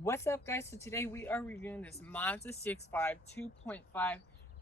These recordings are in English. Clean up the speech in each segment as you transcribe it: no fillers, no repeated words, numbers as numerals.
What's up, guys? So today we are reviewing this Mazda CX-5 2.5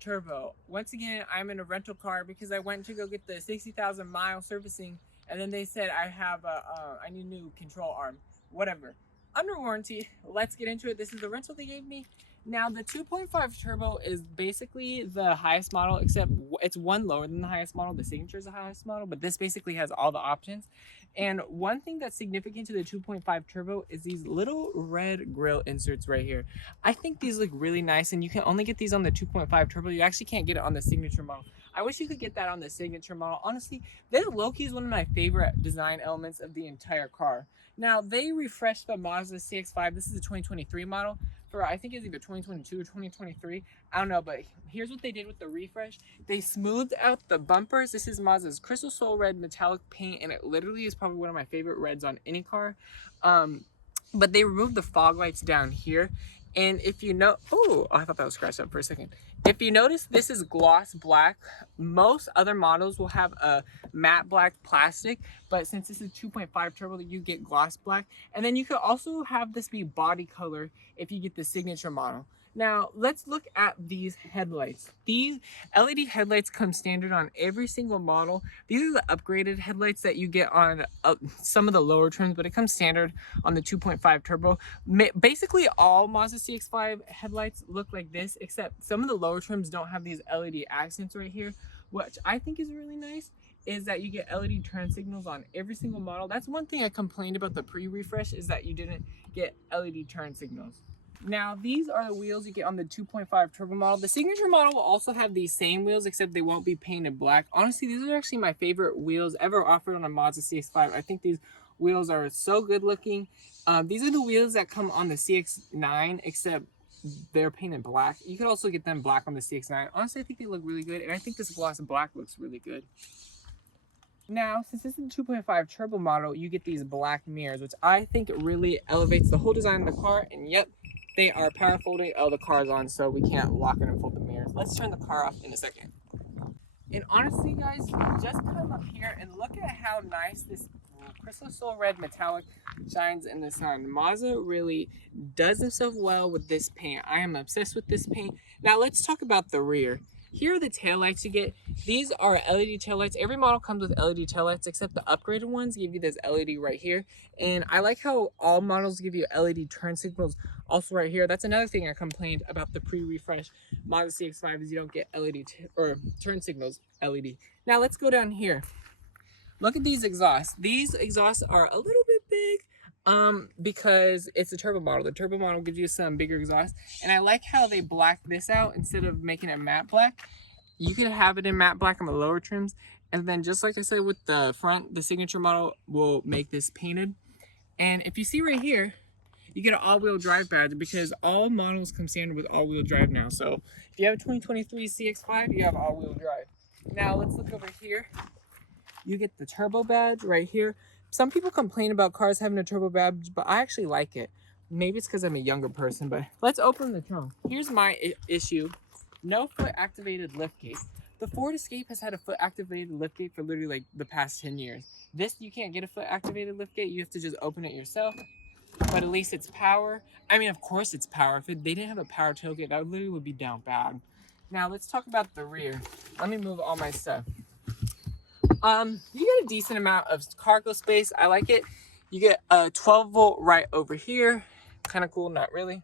turbo. Once again, I'm in a rental car because I went to go get the 60,000 mile servicing, and then they said I need a new control arm. Whatever. Under warranty. Let's get into it. This is the rental they gave me. Now the 2.5 turbo is basically the highest model, except it's one lower than the highest model. The Signature is the highest model, but this basically has all the options. And one thing that's significant to the 2.5 turbo is these little red grill inserts right here. I think these look really nice, and you can only get these on the 2.5 turbo. You actually can't get it on the Signature model. I wish you could get that on the Signature model. Honestly, this low-key is one of my favorite design elements of the entire car. Now, they refreshed the Mazda CX-5. This is a 2023 model. For I think it's either 2022 or 2023. I don't know, but here's what they did with the refresh. They smoothed out the bumpers. This is Mazda's Crystal Soul Red metallic paint, and it literally is probably one of my favorite reds on any car. But they removed the fog lights down here. And if you know, oh, I thought that was scratched up for a second. If you notice, this is gloss black. Most other models will have a matte black plastic, but since this is 2.5 turbo, you get gloss black. And then you could also have this be body color if you get the Signature model. Now, let's look at these headlights. These LED headlights come standard on every single model. These are the upgraded headlights that you get on some of the lower trims, but it comes standard on the 2.5 turbo. Basically, all Mazda CX-5 headlights look like this, except some of the lower trims don't have these LED accents right here, which I think is really nice, is that you get LED turn signals on every single model. That's one thing I complained about the pre-refresh, is that you didn't get LED turn signals. Now, these are the wheels you get on the 2.5 turbo model. The Signature model will also have these same wheels, except they won't be painted black. Honestly, these are actually my favorite wheels ever offered on a Mazda CX-5. I think these wheels are so good looking. These are the wheels that come on the CX-9, except they're painted black. You could also get them black on the CX-9. Honestly, I think they look really good, and I think this gloss black looks really good. Now, since this is a 2.5 turbo model, you get these black mirrors, which I think really elevates the whole design of the car. And yep, they are power folding. Oh, the car's on, so we can't lock it and fold the mirrors. Let's turn the car off in a second. And honestly, guys, just come up here and look at how nice this Crystal Soul Red metallic shines in the sun. Mazda really does himself well with this paint. I am obsessed with this paint. Now, let's talk about the rear. Here are the taillights you get. These are LED taillights. Every model comes with LED taillights, except the upgraded ones give you this LED right here. And I like how all models give you LED turn signals also right here. That's another thing I complained about the pre-refresh Mazda CX-5, is you don't get LED or turn signals LED. Now let's go down here. Look at these exhausts. These exhausts are a little bit big because it's a turbo model. The turbo model gives you some bigger exhaust, and I like how they blacked this out instead of making it matte black. You could have it in matte black on the lower trims, and then just like I said with the front, the Signature model will make this painted. And if you see right here, you get an all-wheel drive badge because all models come standard with all-wheel drive now. So if you have a 2023 CX-5, you have all-wheel drive. Now let's look over here. You get the turbo badge right here. Some people complain about cars having a turbo badge, but I actually like it. Maybe it's because I'm a younger person, but let's open the trunk. Here's my issue. No foot activated liftgate. The Ford Escape has had a foot activated liftgate for literally like the past 10 years. This, you can't get a foot activated liftgate. You have to just open it yourself, but at least it's power. I mean, of course it's power. If they didn't have a power tailgate, that literally would be down bad. Now let's talk about the rear. Let me move all my stuff. You get a decent amount of cargo space. I like it. You get a 12 volt right over here. Kind of cool, not really.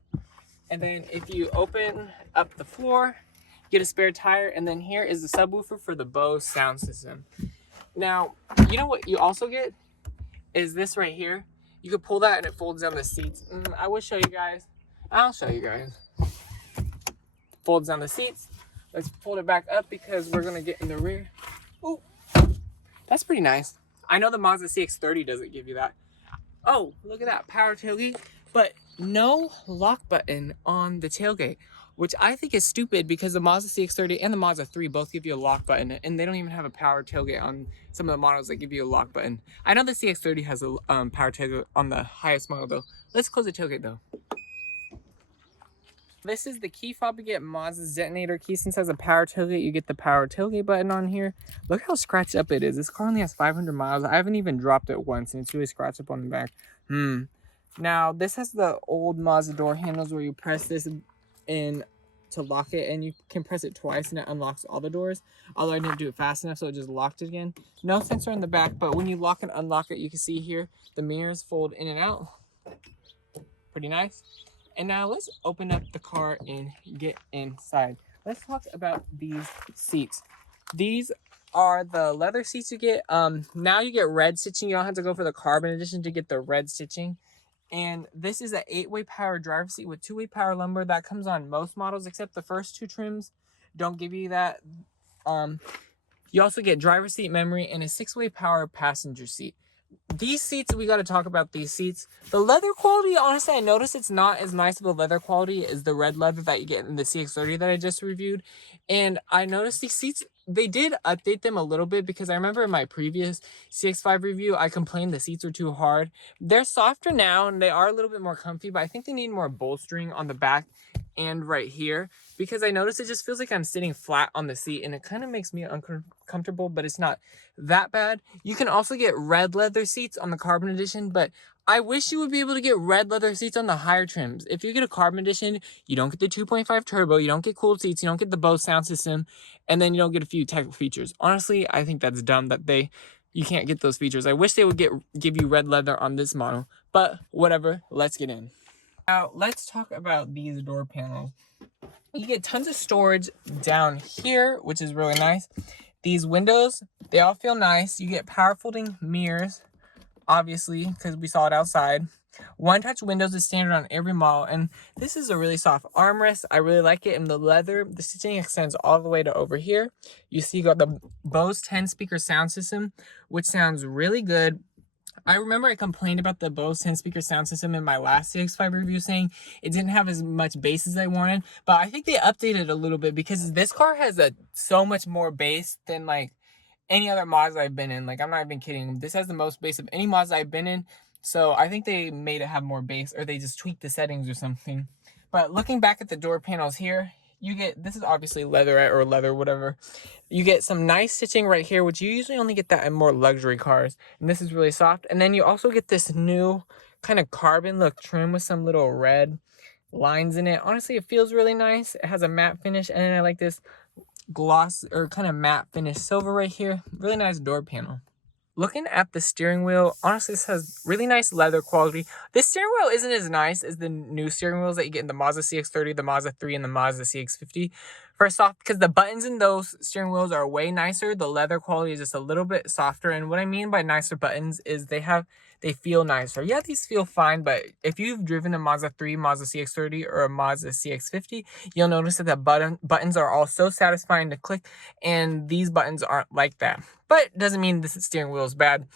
And then if you open up the floor, you get a spare tire. And then here is the subwoofer for the Bose sound system. Now, you know what you also get is this right here. You can pull that and it folds down the seats. I will show you guys. I'll show you guys. Folds down the seats. Let's fold it back up because we're going to get in the rear. Ooh. That's pretty nice. I know the Mazda CX-30 doesn't give you that. Oh, look at that, power tailgate, but no lock button on the tailgate, which I think is stupid because the Mazda CX-30 and the Mazda 3 both give you a lock button, and they don't even have a power tailgate on some of the models that give you a lock button. I know the CX-30 has a power tailgate on the highest model though. Let's close the tailgate though. This is the key fob you get. Mazda's detonator key. Since it has a power tailgate, you get the power tailgate button on here. Look how scratched up it is. This car only has 500 miles. I haven't even dropped it once, and it's really scratched up on the back. Now, this has the old Mazda door handles where you press this in to lock it, and you can press it twice and it unlocks all the doors. Although I didn't do it fast enough, so it just locked it again. No sensor in the back, but when you lock and unlock it, you can see here the mirrors fold in and out. Pretty nice. And now let's open up the car and get inside. Let's talk about these seats. These are the leather seats you get. Now you get red stitching. You don't have to go for the carbon edition to get the red stitching. And this is an 8-way power driver seat with 2-way power lumbar. That comes on most models except the first 2 trims don't give you that. You also get driver seat memory and a 6-way power passenger seat. These seats, we got to talk about these seats. The leather quality, honestly, I noticed it's not as nice of a leather quality as the red leather that you get in the CX-30 that I just reviewed. And I noticed these seats, they did update them a little bit, because I remember in my previous CX-5 review, I complained the seats were too hard. They're softer now and they are a little bit more comfy, but I think they need more bolstering on the back and right here, because I noticed it just feels like I'm sitting flat on the seat and it kind of makes me uncomfortable, but it's not that bad. You can also get red leather seats on the carbon edition, but I wish you would be able to get red leather seats on the higher trims. If you get a carbon edition, you don't get the 2.5 turbo, you don't get cooled seats, you don't get the Bose sound system, and then you don't get a few technical features. Honestly, I think that's dumb that you can't get those features. I wish they would give you red leather on this model, but whatever, let's get in. Now, let's talk about these door panels. You get tons of storage down here, which is really nice. These windows, they all feel nice. You get power folding mirrors, obviously, because we saw it outside. One-touch windows is standard on every model, and this is a really soft armrest. I really like it. And the leather, the stitching extends all the way to over here. You see you got the Bose 10-speaker sound system, which sounds really good. I remember I complained about the Bose 10-speaker sound system in my last CX-5 review, saying it didn't have as much bass as I wanted, but I think they updated a little bit, because this car has so much more bass than like any other Mazda I've been in. Like, I'm not even kidding. This has the most bass of any Mazda I've been in, so I think they made it have more bass, or they just tweaked the settings or something. But looking back at the door panels here, you get, this is obviously leatherette or leather, whatever. You get some nice stitching right here, which you usually only get that in more luxury cars. And this is really soft. And then you also get this new kind of carbon look trim with some little red lines in it. Honestly, it feels really nice. It has a matte finish. And then I like this gloss or kind of matte finish silver right here. Really nice door panel. Looking at the steering wheel, honestly, this has really nice leather quality. This steering wheel isn't as nice as the new steering wheels that you get in the Mazda CX-30, the Mazda 3, and the Mazda CX-50. First off, because the buttons in those steering wheels are way nicer, the leather quality is just a little bit softer. And what I mean by nicer buttons is they feel nicer. Yeah, these feel fine, but if you've driven a Mazda 3, Mazda CX-30, or a Mazda CX-50, you'll notice that the buttons are all so satisfying to click, and these buttons aren't like that. But it doesn't mean this steering wheel is bad.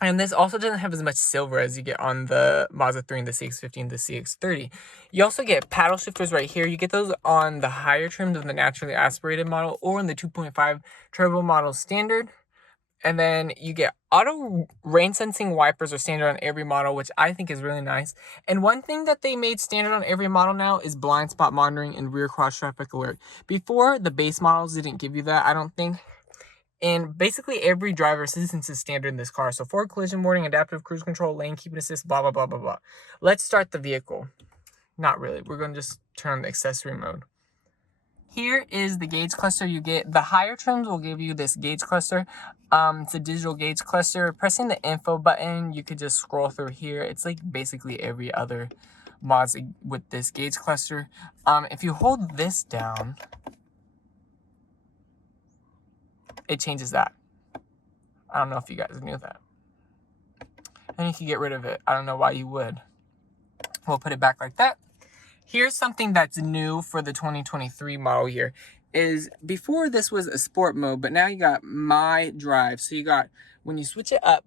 And this also doesn't have as much silver as you get on the Mazda 3 and the CX-50 and the CX-30. You also get paddle shifters right here. You get those on the higher trims of the naturally aspirated model, or in the 2.5 turbo model standard. And then you get auto rain sensing wipers are standard on every model, which I think is really nice. And one thing that they made standard on every model now is blind spot monitoring and rear cross traffic alert. Before, the base models didn't give you that, I don't think. And basically every driver assistance is standard in this car. So forward collision warning, adaptive cruise control, lane keeping assist, blah, blah, blah, blah, blah. Let's start the vehicle. Not really. We're going to just turn on the accessory mode. Here is the gauge cluster you get. The higher trims will give you this gauge cluster. It's a digital gauge cluster. Pressing the info button, you could just scroll through here. It's like basically every other Mazda with this gauge cluster. If you hold this down, it changes that. I don't know if you guys knew that. And you can get rid of it. I don't know why you would. We'll put it back like that. Here's something that's new for the 2023 model year. Is before this was a sport mode, but now you got My Drive. So you got, when you switch it up,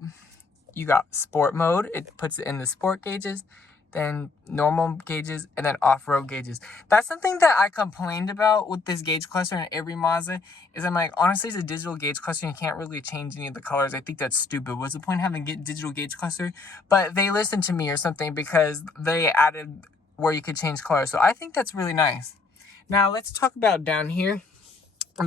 you got sport mode. It puts it in the sport gauges, then normal gauges, and then off-road gauges. That's something that I complained about with this gauge cluster in every Mazda, is I'm like, honestly, it's a digital gauge cluster, and you can't really change any of the colors. I think that's stupid. What's the point of having a digital gauge cluster? But they listened to me or something, because they added where you could change colors. So I think that's really nice. Now let's talk about down here.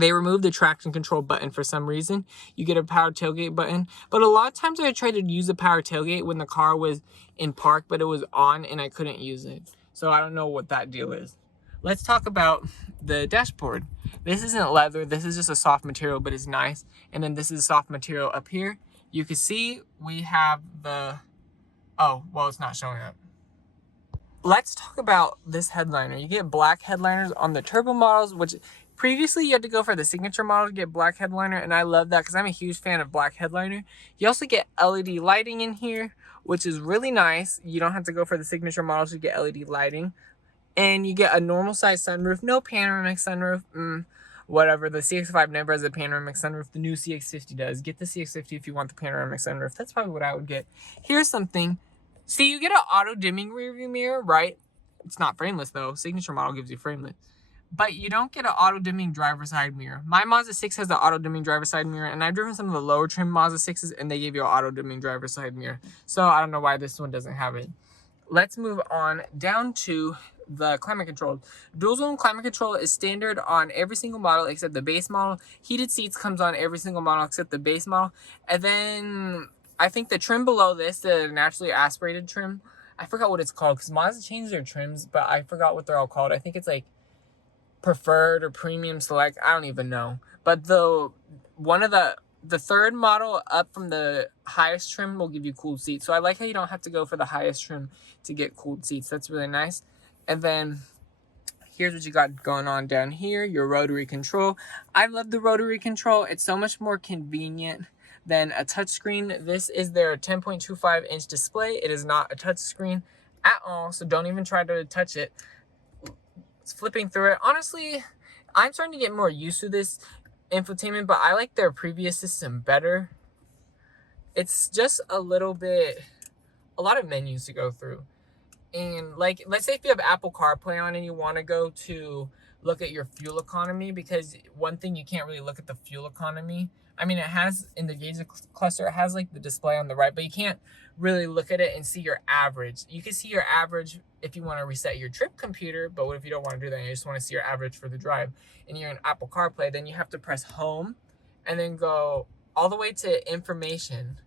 They removed the traction control button for some reason. You get a power tailgate button. But a lot of times I tried to use the power tailgate when the car was in park, but it was on and I couldn't use it. So I don't know what that deal is. Let's talk about the dashboard. This isn't leather. This is just a soft material, but it's nice. And then this is a soft material up here. You can see we have the... Oh, well, it's not showing up. Let's talk about this headliner. You get black headliners on the turbo models, which previously you had to go for the signature model to get black headliner, and I love that because I'm a huge fan of black headliner. You also get LED lighting in here, which is really nice. You don't have to go for the signature models to get LED lighting. And you get a normal size sunroof, no panoramic sunroof. Whatever, the CX-5 never has a panoramic sunroof. The new CX-50 does. Get the CX-50 if you want the panoramic sunroof. That's probably what I would get. Here's something. See, you get an auto dimming rearview mirror, right? It's not frameless though. Signature model gives you frameless. But you don't get an auto dimming driver side mirror. My Mazda 6 has the auto dimming driver side mirror, and I've driven some of the lower trim Mazda 6s and they give you an auto dimming driver side mirror. So I don't know why this one doesn't have it. Let's move on down to the climate control. Dual zone climate control is standard on every single model except the base model. Heated seats comes on every single model except the base model. And then I think the trim below this, the naturally aspirated trim, I forgot what it's called because Mazda changed their trims, but I forgot what they're all called. I think it's like preferred or premium select. I don't even know. But the third model up from the highest trim will give you cooled seats. So I like how you don't have to go for the highest trim to get cooled seats. That's really nice. And then here's what you got going on down here, your rotary control. I love the rotary control. It's so much more convenient than a touchscreen. This is their 10.25-inch display. It is not a touchscreen at all, so don't even try to touch it. It's flipping through it. Honestly, I'm starting to get more used to this infotainment, but I like their previous system better. It's just a lot of menus to go through. And like, let's say if you have Apple CarPlay on and you want to go to look at your fuel economy, because one thing you can't really look at the fuel economy. I mean, it has in the gauge cluster, it has like the display on the right, but you can't really look at it and see your average. You can see your average if you want to reset your trip computer, but what if you don't want to do that? You just want to see your average for the drive and you're in Apple CarPlay, then you have to press home and then go all the way to information.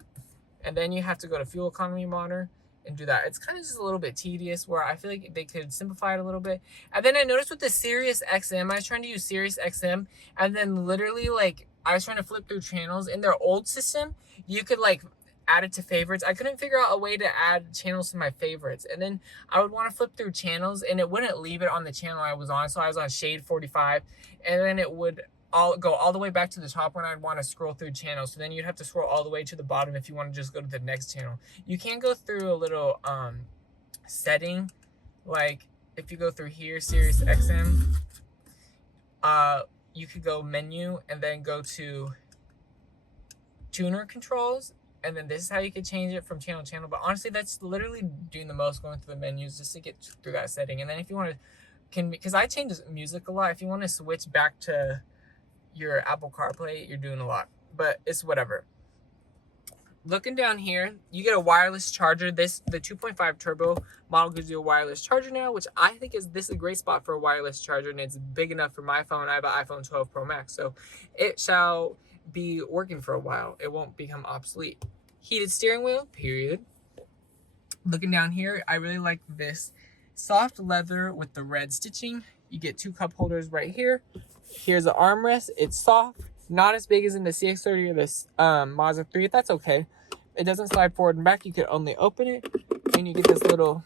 And then you have to go to fuel economy monitor and do that. It's kind of just a little bit tedious where I feel like they could simplify it a little bit. And then I noticed with the Sirius XM, I was trying to use Sirius XM and then literally like I was trying to flip through channels. In their old system, you could like add it to favorites. I couldn't figure out a way to add channels to my favorites. And then I would want to flip through channels and it wouldn't leave it on the channel I was on. So I was on Shade 45 and then it would go all the way back to the top when I'd want to scroll through channels. So then you'd have to scroll all the way to the bottom if you want to just go to the next channel. You can go through a little setting, like if you go through here, Sirius XM, you could go menu and then go to tuner controls, and then this is how you could change it from channel to channel. But honestly, that's literally doing the most, going through the menus just to get through that setting. And then if you want to, because I change music a lot, if you want to switch back to your Apple CarPlay, you're doing a lot, but it's whatever. Looking down here, you get a wireless charger. The 2.5 turbo model gives you a wireless charger now, which I think this is a great spot for a wireless charger, and it's big enough for my phone. I have an iPhone 12 Pro Max, so it shall be working for a while. It won't become obsolete. Heated steering wheel, period. Looking down here, I really like this soft leather with the red stitching. You get 2 cup holders right here. Here's the armrest. It's soft, not as big as in the CX-30 or the Mazda 3. That's okay. It doesn't slide forward and back. You could only open it, and you get this little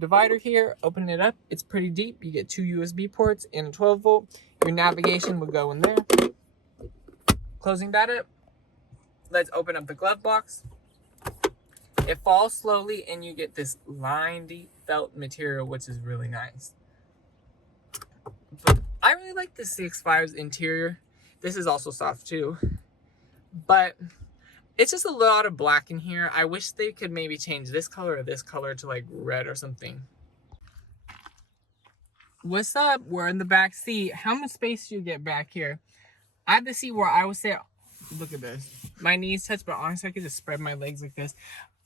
divider here. Open it up. It's pretty deep. You get 2 USB ports and a 12 volt. Your navigation would go in there. Closing that up. Let's open up the glove box. It falls slowly, and you get this lined felt material, which is really nice. But I really like the CX-5's interior. This is also soft too, but it's just a lot of black in here. I wish they could maybe change this color or this color to like red or something. What's up? We're in the back seat. How much space do you get back here? I have the seat where I would say, look at this. My knees touch, but honestly, I could just spread my legs like this.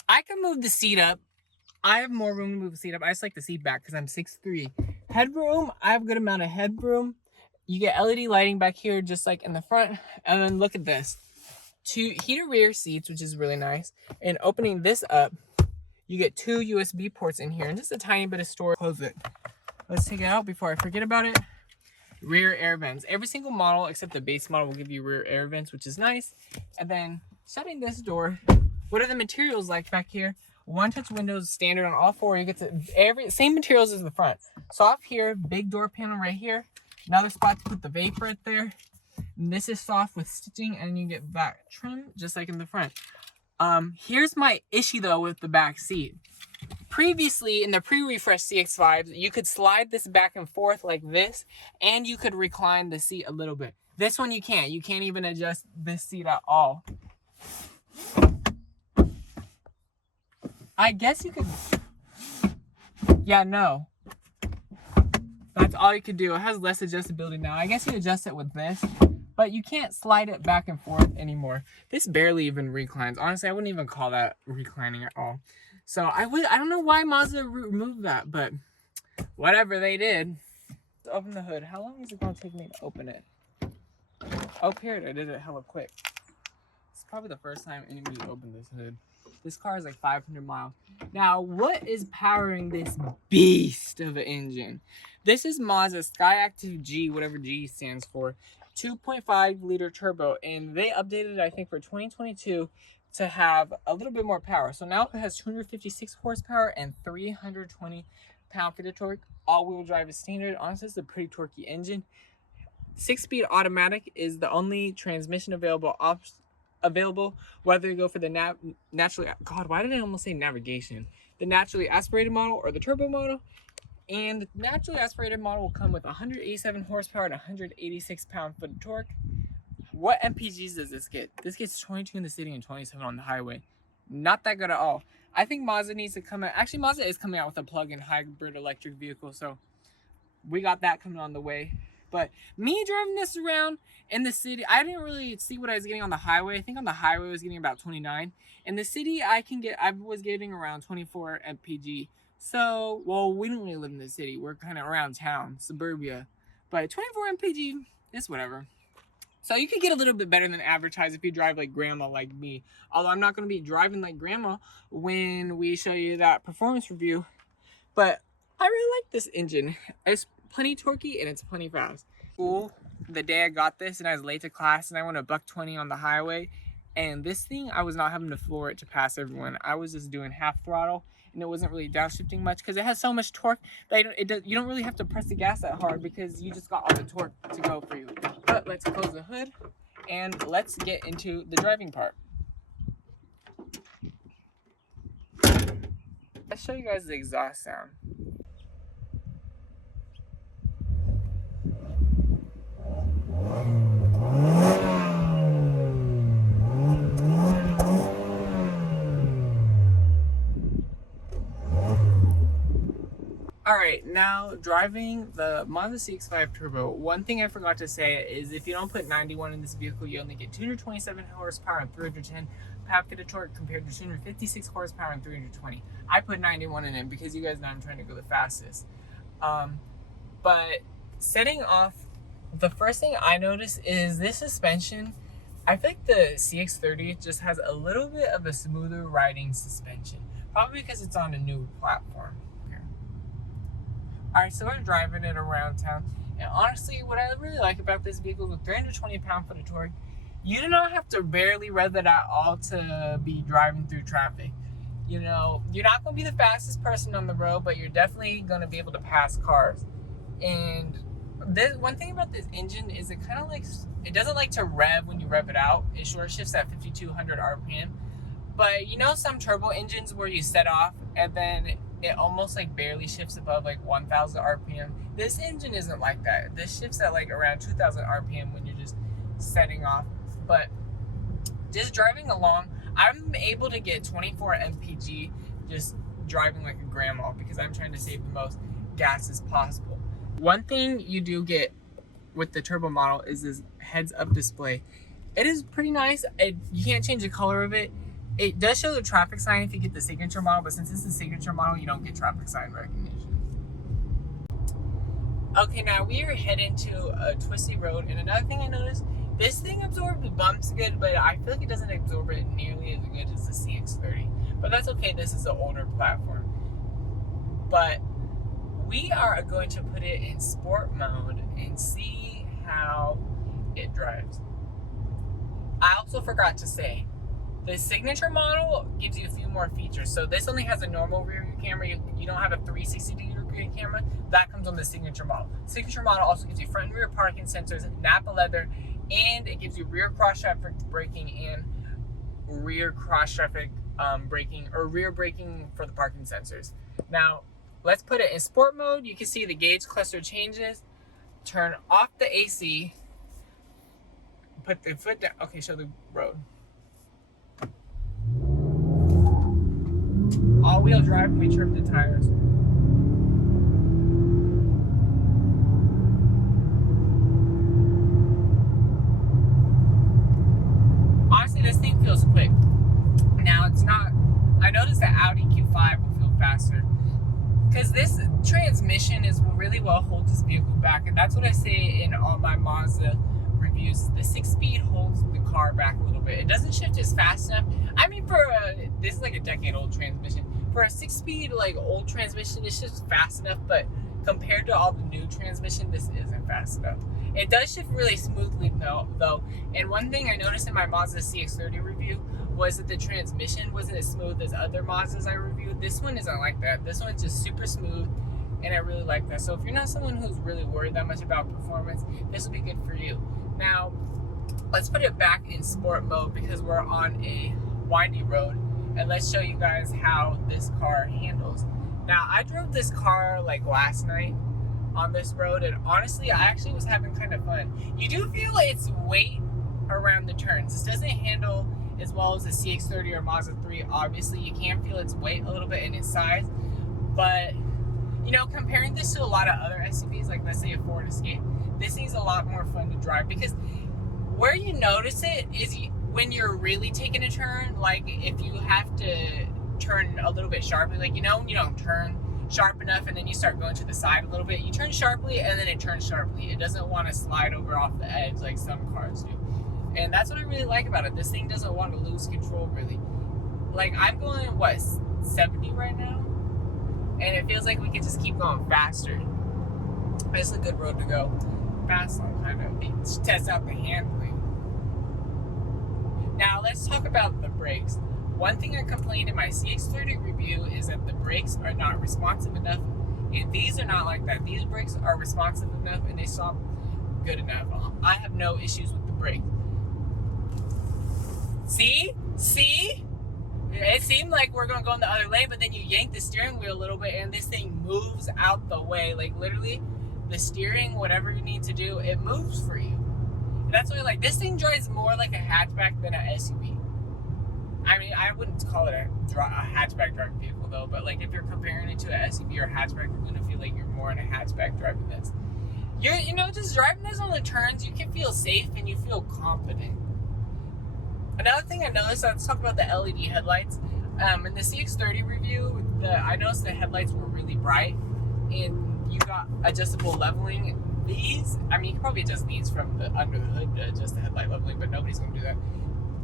I can move the seat up. I have more room to move the seat up. I just like the seat back because I'm 6'3". Headroom, I have a good amount of headroom. You get LED lighting back here, just like in the front. And then look at this. 2 heated rear seats, which is really nice. And opening this up, you get 2 USB ports in here and just a tiny bit of storage. Close it. Let's take it out before I forget about it. Rear air vents. Every single model except the base model will give you rear air vents, which is nice. And then shutting this door, what are the materials like back here? One touch windows standard on all 4. You get to same materials as the front. Soft here, big door panel right here. Another spot to put the vape right there. And this is soft with stitching, and you get back trim just like in the front. Here's my issue though with the back seat. Previously, in the pre-refresh CX-5s, you could slide this back and forth like this, and you could recline the seat a little bit. This one you can't. You can't even adjust this seat at all. I guess you could... Yeah, no. That's all you could do. It has less adjustability now. I guess you adjust it with this, but you can't slide it back and forth anymore. This barely even reclines. Honestly, I wouldn't even call that reclining at all. So I don't know why Mazda removed that, but whatever they did. Let's open the hood. How long is it going to take me to open it? Oh, period. I did it hella quick. It's probably the first time anybody opened this hood. This car is like 500 miles. Now, what is powering this beast of an engine? This is Mazda Skyactiv G, whatever G stands for. 2.5 liter turbo, and they updated it, I think, for 2022 to have a little bit more power. So now it has 256 horsepower and 320 pound-feet of torque. All-wheel drive is standard. Honestly, it's a pretty torquey engine. 6-speed automatic is the only transmission available whether you go for the naturally, God, why did I almost say navigation? The naturally aspirated model or the turbo model. And the naturally aspirated model will come with 187 horsepower and 186 pound-foot of torque. What MPGs does this get? This gets 22 in the city and 27 on the highway. Not that good at all. I think Mazda needs to come out. Actually, Mazda is coming out with a plug-in hybrid electric vehicle, so we got that coming on the way. But me driving this around in the city, I didn't really see what I was getting on the highway. I think on the highway I was getting about 29. In the city, I was getting around 24 MPG. So, well, we don't really live in the city. We're kind of around town, suburbia. But 24 MPG, it's whatever. So you could get a little bit better than advertised if you drive like grandma like me. Although I'm not going to be driving like grandma when we show you that performance review. But I really like this engine. It's plenty torquey and it's plenty fast. Cool. The day I got this and I was late to class and I went a $120 on the highway. And this thing, I was not having to floor it to pass everyone. I was just doing half throttle. And it wasn't really downshifting much because it has so much torque that you don't really have to press the gas that hard because you just got all the torque to go for you. But let's close the hood and let's get into the driving part. Let's show you guys the exhaust sound. Alright, now driving the Mazda CX-5 Turbo, one thing I forgot to say is if you don't put 91 in this vehicle, you only get 227 horsepower and 310 pound-feet of torque compared to 256 horsepower and 320. I put 91 in it because you guys know I'm trying to go the fastest. But setting off, the first thing I noticed is this suspension. I feel like the CX-30 just has a little bit of a smoother riding suspension. Probably because it's on a new platform. Alright, so we're driving it around town, and honestly, what I really like about this vehicle with 320 pound-foot of torque, you do not have to barely rev it at all to be driving through traffic. You know, you're not going to be the fastest person on the road, but you're definitely going to be able to pass cars. And this one thing about this engine is it kind of like, it doesn't like to rev when you rev it out. It short shifts at 5,200 RPM. But you know some turbo engines where you set off and then it almost like barely shifts above like 1,000 RPM. This engine isn't like that. This shifts at like around 2,000 RPM when you're just setting off. But just driving along, I'm able to get 24 mpg just driving like a grandma because I'm trying to save the most gas as possible. One thing you do get with the turbo model is this heads-up display. It is pretty nice. You can't change the color of it. It does show the traffic sign if you get the signature model, but since it's the signature model, you don't get traffic sign recognition. Okay, now we are heading to a twisty road, and another thing I noticed, this thing absorbs bumps good, but I feel like it doesn't absorb it nearly as good as the CX-30. But that's okay, this is an older platform. But we are going to put it in sport mode and see how it drives. I also forgot to say, the signature model gives you a few more features. So this only has a normal rear view camera. You don't have a 360-degree camera. That comes on the signature model. Signature model also gives you front and rear parking sensors, Napa leather, and it gives you rear cross-traffic braking and rear cross-traffic braking, or rear braking for the parking sensors. Now, let's put it in sport mode. You can see the gauge cluster changes. Turn off the AC. Put the foot down. Okay, show the road. All-wheel drive, and we trimmed the tires. Honestly, this thing feels quick. Now, it's not... I noticed that Audi Q5 will feel faster, because this transmission is really what holds this vehicle back, and that's what I say in all my Mazda reviews. The 6-speed holds the car back a little bit. It doesn't shift as fast enough. I mean, this is like a decade-old transmission. For a 6-speed, like, old transmission, it's just fast enough, but compared to all the new transmission, this isn't fast enough. It does shift really smoothly, though. And one thing I noticed in my Mazda CX-30 review was that the transmission wasn't as smooth as other Mazdas I reviewed. This one isn't like that. This one's just super smooth, and I really like that. So if you're not someone who's really worried that much about performance, this will be good for you. Now, let's put it back in sport mode because we're on a windy road, and let's show you guys how this car handles. Now, I drove this car like last night on this road, and honestly, I actually was having kind of fun. You do feel its weight around the turns. This doesn't handle as well as the CX-30 or Mazda 3. Obviously, you can feel its weight a little bit in its size, but you know, comparing this to a lot of other SUVs, like let's say a Ford Escape, this thing's a lot more fun to drive, because where you notice it is when you're really taking a turn. Like if you have to turn a little bit sharply, like, you know, when you don't turn sharp enough and then you start going to the side a little bit, you turn sharply and then it turns sharply. It doesn't want to slide over off the edge like some cars do. And that's what I really like about it. This thing doesn't want to lose control, really. Like, I'm going, what, 70 right now? And it feels like we could just keep going faster. It's a good road to go. Fast on, kind of. Test out the handling. Now, let's talk about the brakes. One thing I complained in my CX-30 review is that the brakes are not responsive enough. And these are not like that. These brakes are responsive enough and they stop good enough. I have no issues with the brakes. See? It seemed like we're gonna go in the other lane, but then you yank the steering wheel a little bit and this thing moves out the way. Like, literally, the steering, whatever you need to do, it moves for you. And that's why, like, this thing drives more like a hatchback than an SUV. I mean, I wouldn't call it a hatchback driving vehicle, though, but, like, if you're comparing it to an SUV or a hatchback, you're gonna feel like you're more in a hatchback driving this. You know, just driving this on the turns, you can feel safe and you feel confident. Another thing I noticed, let's talk about the LED headlights. In the CX-30 review, I noticed the headlights were really bright, and you got adjustable leveling. These, I mean, you can probably adjust these from under the hood to adjust the headlight leveling, but nobody's going to do that.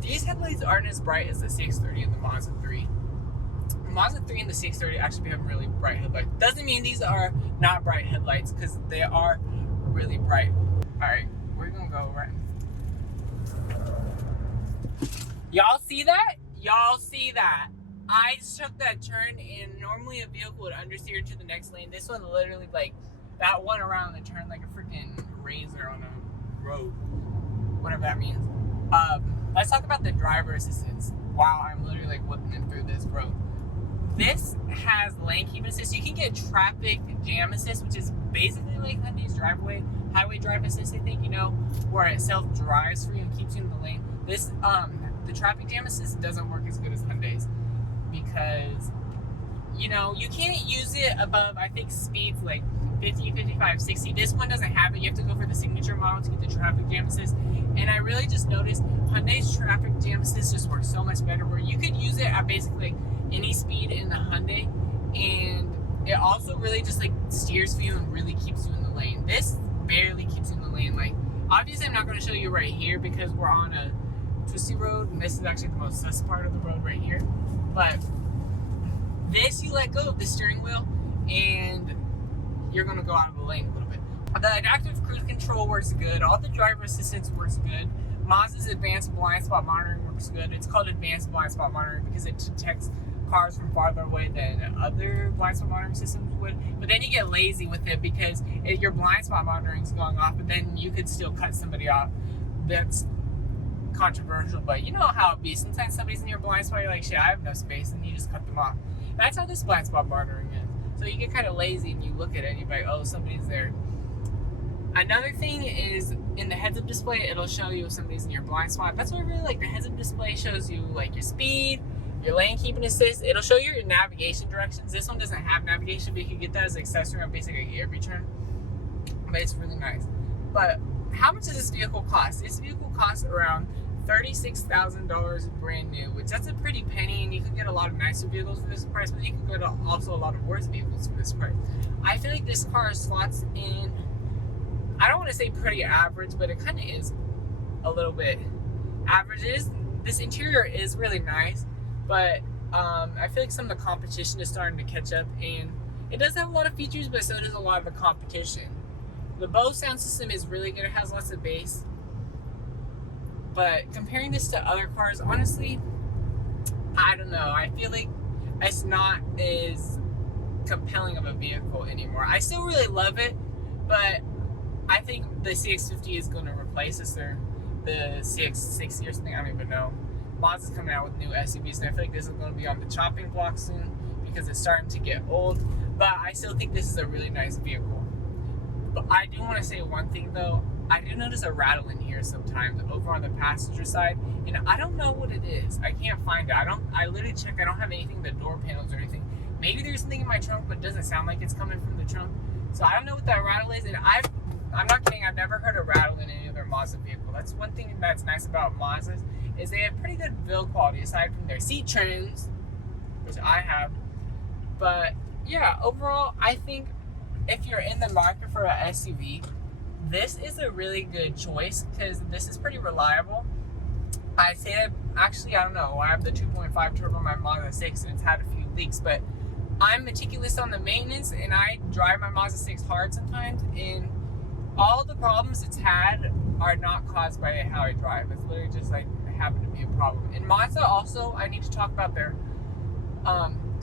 These headlights aren't as bright as the CX-30 and the Mazda 3. The Mazda 3 and the CX-30 actually have really bright headlights. Doesn't mean these are not bright headlights, because they are really bright. Alright, we're going to go right. Y'all see that? Y'all see that? I just took that turn, and normally a vehicle would understeer to the next lane. This one literally, like, that one around the turn like a freaking razor on a road. Whatever that means. Let's talk about the driver assistance. Wow, I'm literally, like, whipping it through this road. This has lane keeping assist. You can get traffic jam assist, which is basically like Hyundai's highway drive assist, I think, you know, where it self-drives for you and keeps you in the lane. This, the traffic jam assist doesn't work as good as Hyundai's, because, you know, you can't use it above, I think, speeds like 50, 55, 60. This one doesn't have it. You have to go for the signature model to get the traffic jam assist. And I really just noticed Hyundai's traffic jam assist just works so much better, where you could use it at basically any speed in the Hyundai, and it also really just like steers for you and really keeps you in the lane. This barely keeps you in the lane. Like, obviously I'm not going to show you right here because we're on a twisty road, and this is actually the most sus part of the road right here. But this, you let go of the steering wheel and you're going to go out of the lane a little bit. The adaptive cruise control works good. All the driver assistance works good. Mazda's advanced blind spot monitoring works good. It's called advanced blind spot monitoring because it detects cars from farther away than other blind spot monitoring systems would. But then you get lazy with it because your blind spot monitoring is going off, but then you could still cut somebody off. That's controversial, but you know how it be. Sometimes somebody's in your blind spot, you're like, shit, I have no space, and you just cut them off. That's how this blind spot monitoring is. So you get kind of lazy and you look at it and you're like, oh, somebody's there. Another thing is in the heads-up display, it'll show you if somebody's in your blind spot. That's what I really like. The heads-up display shows you like your speed, your lane keeping assist. It'll show you your navigation directions. This one doesn't have navigation, but you can get that as an accessory on basically every turn. But it's really nice. But how much does this vehicle cost? This vehicle costs around $36,000 brand new, which that's a pretty penny, and you can get a lot of nicer vehicles for this price, but you can get also a lot of worse vehicles for this price. I feel like this car slots in, I don't want to say pretty average, but it kind of is a little bit average. This interior is really nice, but I feel like some of the competition is starting to catch up, and it does have a lot of features, but so does a lot of the competition. The Bose sound system is really good. It has lots of bass. But comparing this to other cars, honestly, I don't know. I feel like it's not as compelling of a vehicle anymore. I still really love it, but I think the CX-50 is going to replace this, or the CX-60 or something. I don't even know. Mazda's coming out with new SUVs, and I feel like this is going to be on the chopping block soon because it's starting to get old. But I still think this is a really nice vehicle. But I do want to say one thing though. I do notice a rattle in here sometimes over on the passenger side, and I don't know what it is. I can't find it. I literally check. I don't have anything in the door panels or anything. Maybe there's something in my trunk, but it doesn't sound like it's coming from the trunk. So I don't know what that rattle is, and I'm not kidding. I've never heard a rattle in any other Mazda vehicle. That's one thing that's nice about Mazdas, is they have pretty good build quality aside from their seat trims, which I have. But yeah, overall, I think if you're in the market for an SUV, this is a really good choice because this is pretty reliable. I say that, actually, I don't know. I have the 2.5 turbo on my Mazda 6 and it's had a few leaks, but I'm meticulous on the maintenance and I drive my Mazda 6 hard sometimes, and all the problems it's had are not caused by how I drive. It's literally just like it happened to be a problem. And Mazda also, I need to talk about their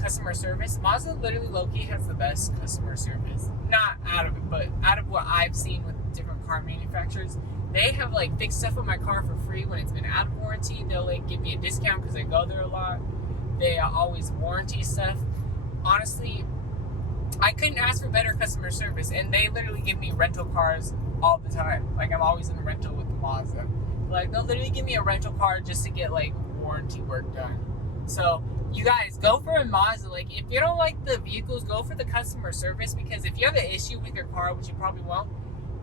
customer service. Mazda literally low-key has the best customer service. Not out of it, but out of what I've seen with different car manufacturers. They have like fixed stuff on my car for free when it's been out of warranty. They'll like give me a discount because I go there a lot. They always warranty stuff. Honestly, I couldn't ask for better customer service, and they literally give me rental cars all the time. Like, I'm always in a rental with Mazda. Like, they'll literally give me a rental car just to get like warranty work done. So you guys, go for a Mazda. Like, if you don't like the vehicles, go for the customer service, because if you have an issue with your car, which you probably won't,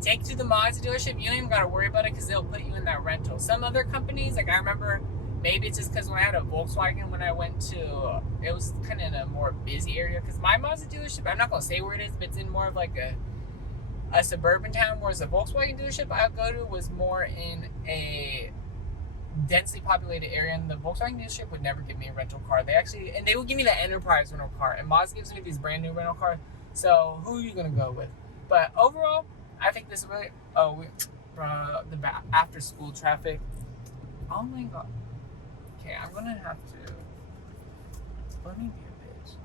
take it to the Mazda dealership. You don't even got to worry about it because they'll put you in that rental. Some other companies, like I remember, maybe it's just because when I had a Volkswagen, when I went to, it was kind of in a more busy area, because my Mazda dealership, I'm not going to say where it is, but it's in more of like a suburban town, whereas the Volkswagen dealership I go to was more in a densely populated area, and the Volkswagen dealership would never give me a rental car. They would give me the Enterprise rental car, and Mazda gives me these brand new rental cars. So who are you going to go with? But overall, I think this is really, the after school traffic. Oh my god. Okay, I'm gonna have to, let me be a bitch.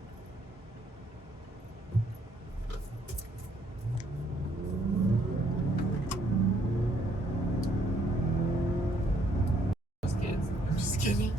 Those kids. I'm just kidding.